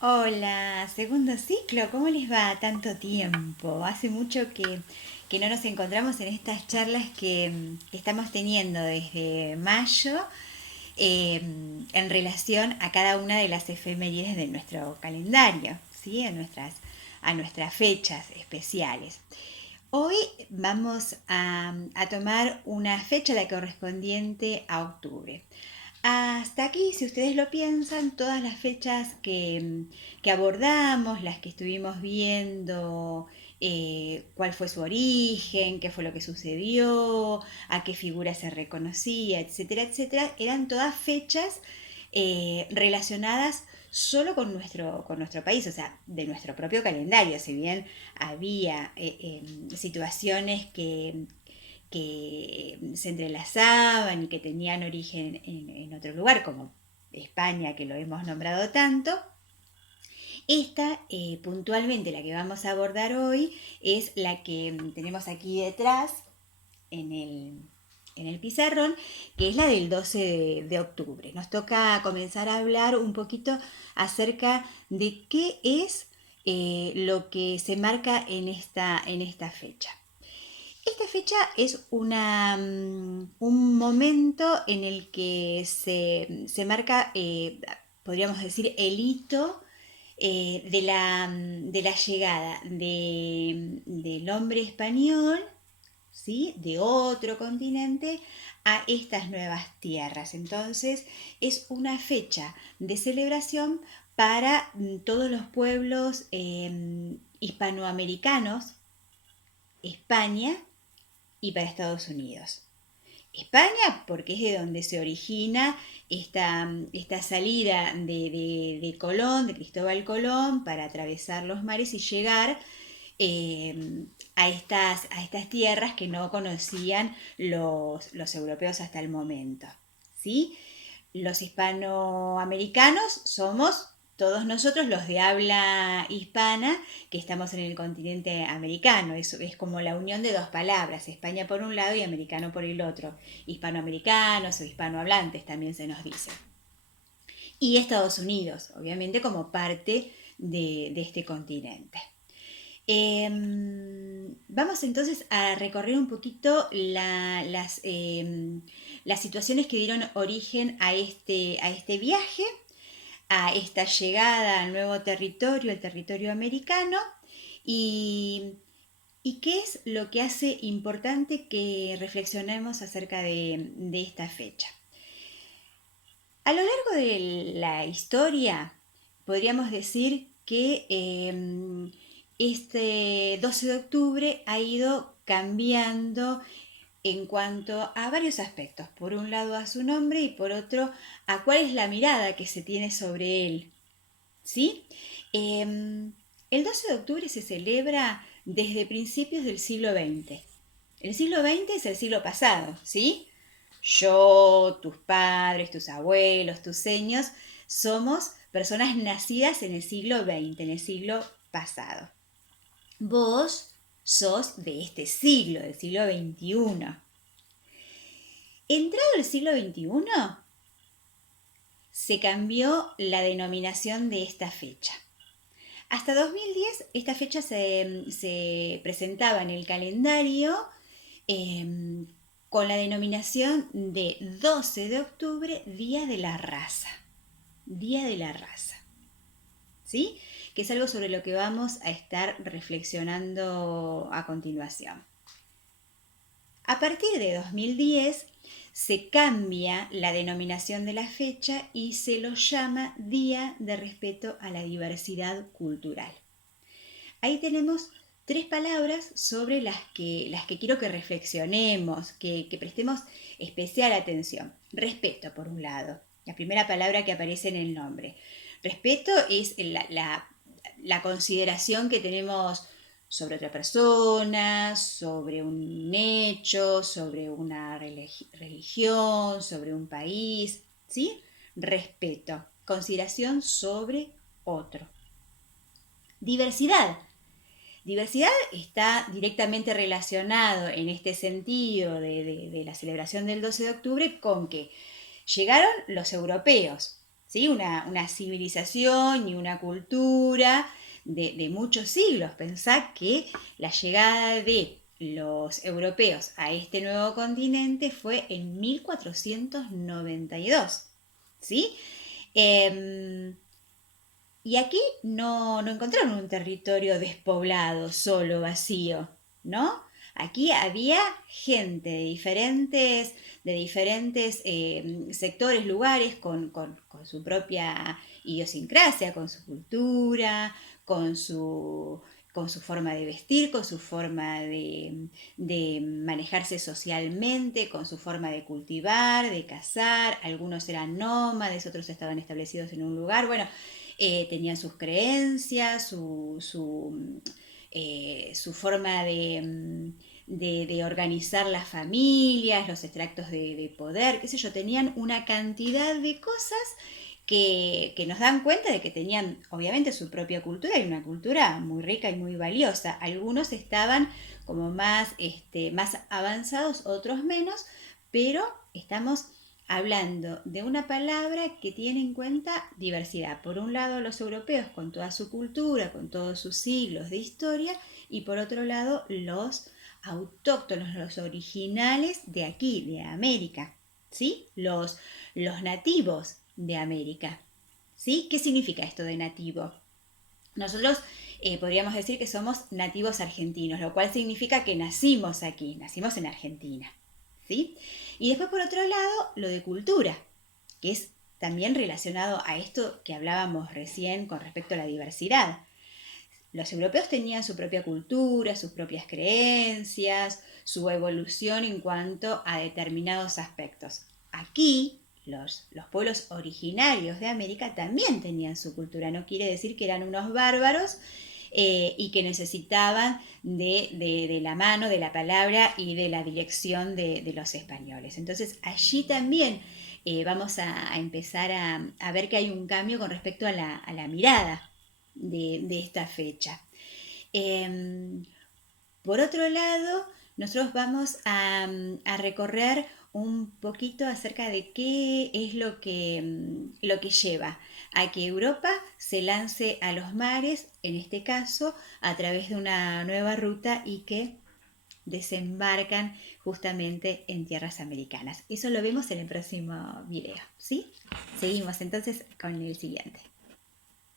Hola, segundo ciclo, ¿cómo les va? Tanto tiempo. Hace mucho que no nos encontramos en estas charlas que estamos teniendo desde mayo en relación a cada una de las efemérides de nuestro calendario, ¿sí? A nuestras fechas especiales. Hoy vamos a tomar una fecha la correspondiente a octubre. Hasta aquí, si ustedes lo piensan, todas las fechas que abordamos, las que estuvimos viendo, cuál fue su origen, qué fue lo que sucedió, a qué figura se reconocía, etcétera, etcétera, eran todas fechas relacionadas solo con nuestro país, o sea, de nuestro propio calendario, si bien había situaciones que se entrelazaban y que tenían origen en otro lugar, como España, que lo hemos nombrado tanto. Esta, puntualmente, la que vamos a abordar hoy, es la que tenemos aquí detrás en el pizarrón, que es la del 12 de octubre. Nos toca comenzar a hablar un poquito acerca de qué es lo que se marca en esta fecha. Esta fecha es un momento en el que se marca, podríamos decir, el hito de la llegada del hombre español, ¿sí? De otro continente a estas nuevas tierras. Entonces es una fecha de celebración para todos los pueblos hispanoamericanos, España y para Estados Unidos. España, porque es de donde se origina esta salida de Colón, de Cristóbal Colón, para atravesar los mares y llegar a estas tierras que no conocían los europeos hasta el momento. ¿Sí? Los hispanoamericanos somos todos nosotros los de habla hispana que estamos en el continente americano. Es como la unión de dos palabras, España por un lado y americano por el otro. Hispanoamericanos o hispanohablantes también se nos dice. Y Estados Unidos, obviamente, como parte de este continente. Vamos entonces a recorrer un poquito las situaciones que dieron origen a este viaje, a esta llegada al nuevo territorio, el territorio americano, y, y qué es lo que hace importante que reflexionemos acerca de esta fecha. A lo largo de la historia, podríamos decir que este 12 de octubre ha ido cambiando en cuanto a varios aspectos. Por un lado a su nombre y por otro a cuál es la mirada que se tiene sobre él. ¿Sí? El 12 de octubre se celebra desde principios del siglo XX. El siglo XX es el siglo pasado, ¿sí? Yo, tus padres, tus abuelos, tus seños, somos personas nacidas en el siglo XX, en el siglo pasado. Vos sos de este siglo, del siglo XXI. Entrado el siglo XXI, se cambió la denominación de esta fecha. Hasta 2010 esta fecha se presentaba en el calendario eh, con la denominación de 12 de octubre, Día de la Raza. Día de la Raza. ¿Sí? Que es algo sobre lo que vamos a estar reflexionando a continuación. A partir de 2010 se cambia la denominación de la fecha y se lo llama Día de Respeto a la Diversidad Cultural. Ahí tenemos tres palabras sobre las que quiero que reflexionemos, que prestemos especial atención. Respeto, por un lado, la primera palabra que aparece en el nombre. Respeto es la consideración que tenemos sobre otra persona, sobre un hecho, sobre una religión, sobre un país, ¿sí? Respeto, consideración sobre otro. Diversidad. Diversidad está directamente relacionado en este sentido de la celebración del 12 de octubre con que llegaron los europeos, ¿sí? Una civilización y una cultura de muchos siglos. Pensá que la llegada de los europeos a este nuevo continente fue en 1492, ¿sí? Em, y aquí no encontraron un territorio despoblado, solo, vacío, ¿no? Aquí había gente de diferentes sectores, lugares, con su propia idiosincrasia, con su cultura, con su, con su forma de vestir, con su forma de manejarse socialmente, con su forma de cultivar, de cazar. Algunos eran nómades, otros estaban establecidos en un lugar. Bueno, tenían sus creencias, su forma de organizar las familias, los extractos de poder, qué sé yo, tenían una cantidad de cosas que nos dan cuenta de que tenían obviamente su propia cultura y una cultura muy rica y muy valiosa. Algunos estaban como más avanzados, otros menos, pero estamos hablando de una palabra que tiene en cuenta diversidad. Por un lado los europeos con toda su cultura, con todos sus siglos de historia, y por otro lado los autóctonos, los originales de aquí, de América, ¿sí? Los nativos de América, ¿sí? ¿Qué significa esto de nativo? Nosotros podríamos decir que somos nativos argentinos, lo cual significa que nacimos aquí, nacimos en Argentina, ¿sí? Y después por otro lado, lo de cultura, que es también relacionado a esto que hablábamos recién con respecto a la diversidad. Los europeos tenían su propia cultura, sus propias creencias, su evolución en cuanto a determinados aspectos. Aquí, los pueblos originarios de América también tenían su cultura. No quiere decir que eran unos bárbaros y que necesitaban de la mano, de la palabra y de la dirección de los españoles. Entonces allí también vamos a empezar a ver que hay un cambio con respecto a la mirada de esta fecha. Eh, por otro lado, nosotros vamos a recorrer un poquito acerca de qué es lo que lleva a que Europa se lance a los mares, en este caso, a través de una nueva ruta y que desembarcan justamente en tierras americanas. Eso lo vemos en el próximo video, ¿sí? Seguimos entonces con el siguiente.